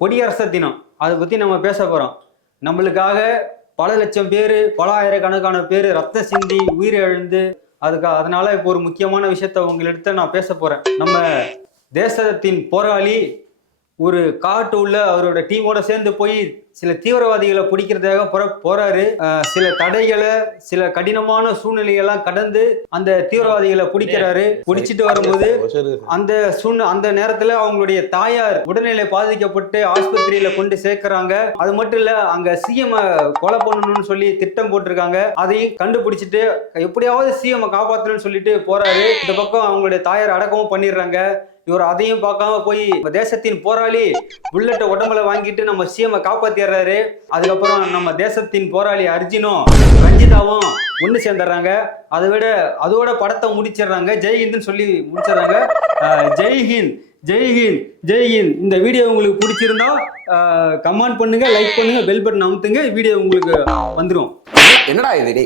கொடியரசு தினம் அதை பத்தி நம்ம பேச போறோம். நம்மளுக்காக பல லட்சம் பேர், பல ஆயிரக்கணக்கான பேர் ரத்தம் சிந்தி உயிரிழந்து அதனால இப்போ ஒரு முக்கியமான விஷயத்த உங்களிடத்த நான் பேச போறேன். நம்ம தேசத்தின் போராளி ஒரு காட்டு உள்ள அவரோட டீமோட சேர்ந்து போய் சில தீவிரவாதிகளை பிடிக்கிறதுக்காக போறாரு. சில தடைகளை, சில கடினமான சூழ்நிலைகள்லாம் கடந்து அந்த தீவிரவாதிகளை பிடிக்கிறாரு. பிடிச்சிட்டு வரும்போது அந்த நேரத்துல அவங்களுடைய தாயார் உடல்நிலை பாதிக்கப்பட்டு ஆஸ்பத்திரியில கொண்டு சேர்க்கிறாங்க. அது மட்டும் இல்ல, அங்க சிஎம் கொலை பண்ணணும்னு சொல்லி திட்டம் போட்டிருக்காங்க. அதையும் கண்டுபிடிச்சிட்டு எப்படியாவது சிஎம் காப்பாற்றணும்னு சொல்லிட்டு போறாரு. இந்த பக்கம் அவங்களுடைய தாயார் அடக்கமும் பண்ணிடுறாங்க. இவர் அதையும் பார்க்காம போய் தேசத்தின் போராளி புல்லட்டை உடம்புல வாங்கிட்டு நம்ம சிஎம் காப்பாத்திடுறாரு. அதுக்கப்புறம் நம்ம தேசத்தின் போராளி அர்ஜுனும் ரஞ்சிதாவும் ஒண்ணு சேர்ந்துடுறாங்க. அதோட படத்தை முடிச்சிடுறாங்க. ஜெய்ஹிந்த்னு சொல்லி முடிச்சிடுறாங்க. ஜெய்ஹிந்த் ஜெய்ஹிந்த் ஜெய்ஹிந்த். இந்த வீடியோ உங்களுக்கு பிடிச்சிருந்தா கமெண்ட் பண்ணுங்க, லைக் பண்ணுங்க, பெல் பட்டன் அமுத்துங்க. வீடியோ உங்களுக்கு வந்துடும். என்னடா இது?